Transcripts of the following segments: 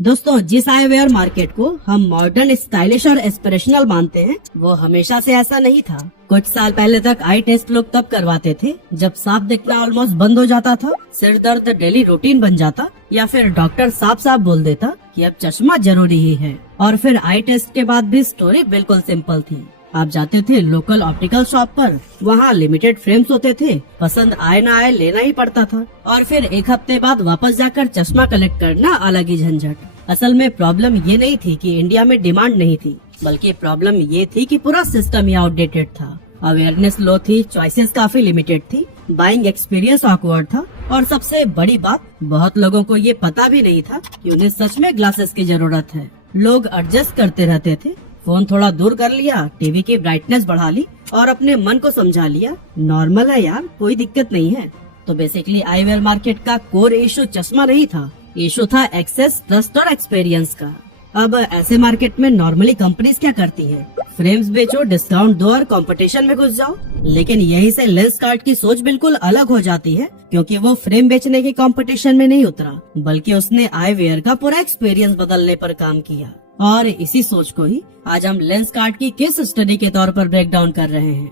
दोस्तों, जिस eyewear market को हम मॉडर्न, स्टाइलिश और एस्पिरेशनल मानते हैं, वो हमेशा से ऐसा नहीं था। कुछ साल पहले तक आई टेस्ट लोग तब करवाते थे जब साफ दिखना ऑलमोस्ट बंद हो जाता था, सिर दर्द डेली रूटीन बन जाता, या फिर डॉक्टर साफ साफ बोल देता कि अब चश्मा जरूरी ही है। और फिर आई टेस्ट के बाद भी स्टोरी बिल्कुल सिंपल थी। आप जाते थे लोकल ऑप्टिकल शॉप पर, वहाँ लिमिटेड फ्रेम्स होते थे, पसंद आए ना आए लेना ही पड़ता था, और फिर एक हफ्ते बाद वापस जाकर चश्मा कलेक्ट करना अलग ही झंझट। असल में प्रॉब्लम ये नहीं थी कि इंडिया में डिमांड नहीं थी, बल्कि प्रॉब्लम ये थी कि पूरा सिस्टम ही आउटडेटेड था। अवेयरनेस लो थी, चॉइसेस काफी लिमिटेड थी, बाइंग एक्सपीरियंस ऑकवर्ड था, और सबसे बड़ी बात, बहुत लोगों को ये पता भी नहीं था कि उन्हें सच में ग्लासेस की जरूरत है। लोग एडजस्ट करते रहते थे, फोन थोड़ा दूर कर लिया, टीवी की ब्राइटनेस बढ़ा ली और अपने मन को समझा लिया नॉर्मल है यार, कोई दिक्कत नहीं है। तो बेसिकली आईवेयर मार्केट का कोर इशू चश्मा नहीं था, इशू था एक्सेस, ट्रस्ट और एक्सपीरियंस का। अब ऐसे मार्केट में नॉर्मली कंपनीज क्या करती है, फ्रेम्स बेचो, डिस्काउंट दो और कंपटीशन में घुस जाओ। लेकिन यहीं से लेंसकार्ट की सोच बिल्कुल अलग हो जाती है, क्योंकि वो फ्रेम बेचने के कंपटीशन में नहीं उतरा, बल्कि उसने आईवेयर का पूरा एक्सपीरियंस बदलने पर काम किया। और इसी सोच को ही आज हम लेंसकार्ट की केस स्टडी के तौर पर ब्रेक डाउन कर रहे हैं।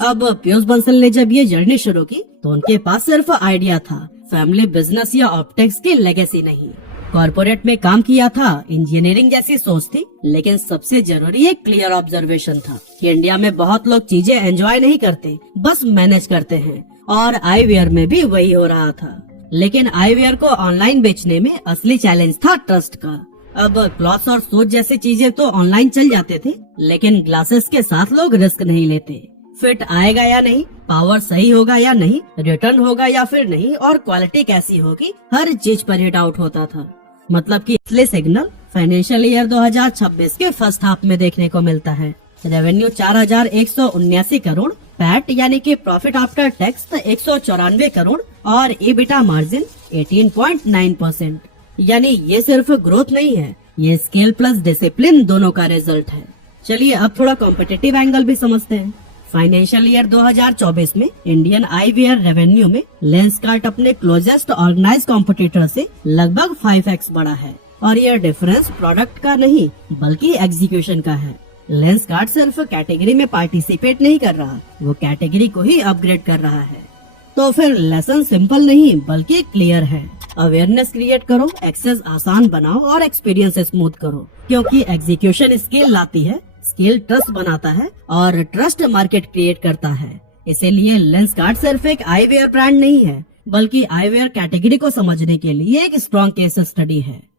अब पीयूष बंसल ने जब ये जर्नी शुरू की तो उनके पास सिर्फ आइडिया था, फैमिली बिजनेस या ऑप्टिक्स की लेगेसी नहीं। कॉर्पोरेट में काम किया था, इंजीनियरिंग जैसी सोच थी, लेकिन सबसे जरूरी एक क्लियर ऑब्जर्वेशन था कि इंडिया में बहुत लोग चीजें एंजॉय नहीं करते, बस मैनेज करते हैं। और आईवेयर में भी वही हो रहा था। लेकिन आईवेयर को ऑनलाइन बेचने में असली चैलेंज था ट्रस्ट का। अब क्लॉथ्स और सूट जैसी चीजें तो ऑनलाइन चल जाते थे, लेकिन ग्लासेस के साथ लोग रिस्क नहीं लेते। फिट आएगा या नहीं, पावर सही होगा या नहीं, रिटर्न होगा या फिर नहीं, और क्वालिटी कैसी होगी, हर चीज पर ही डाउट होता था। मतलब कि असली सिग्नल फाइनेंशियल ईयर 2026 के फर्स्ट हाफ में देखने को मिलता है। रेवेन्यू 4179 करोड़, पैट यानी कि प्रॉफिट आफ्टर टैक्स 194 करोड़ और EBITDA मार्जिन 18.9%। यानी ये सिर्फ ग्रोथ नहीं है, ये स्केल प्लस डिसिप्लिन दोनों का रिजल्ट है। चलिए अब थोड़ा कॉम्पिटिटिव एंगल भी समझते हैं। फाइनेंशियल ईयर 2024 में इंडियन आईवेयर रेवेन्यू में लेंसकार्ट अपने क्लोजेस्ट ऑर्गेनाइज कॉम्पिटिटर से लगभग 5x बड़ा है। और यह डिफरेंस प्रोडक्ट का नहीं बल्कि एग्जीक्यूशन का है। लेंसकार्ट सिर्फ कैटेगरी में पार्टिसिपेट नहीं कर रहा, वो कैटेगरी को ही अपग्रेड कर रहा है। तो फिर लेसन सिंपल नहीं बल्कि क्लियर है। अवेयरनेस क्रिएट करो, एक्सेस आसान बनाओ और एक्सपीरियंस स्मूथ करो, क्योंकि एग्जीक्यूशन स्किल लाती है, स्किल ट्रस्ट बनाता है और ट्रस्ट मार्केट क्रिएट करता है। इसीलिए लेंसकार्ट सिर्फ एक आईवेयर ब्रांड नहीं है, बल्कि आईवेयर कैटेगरी को समझने के लिए एक स्ट्रॉन्ग केस स्टडी है।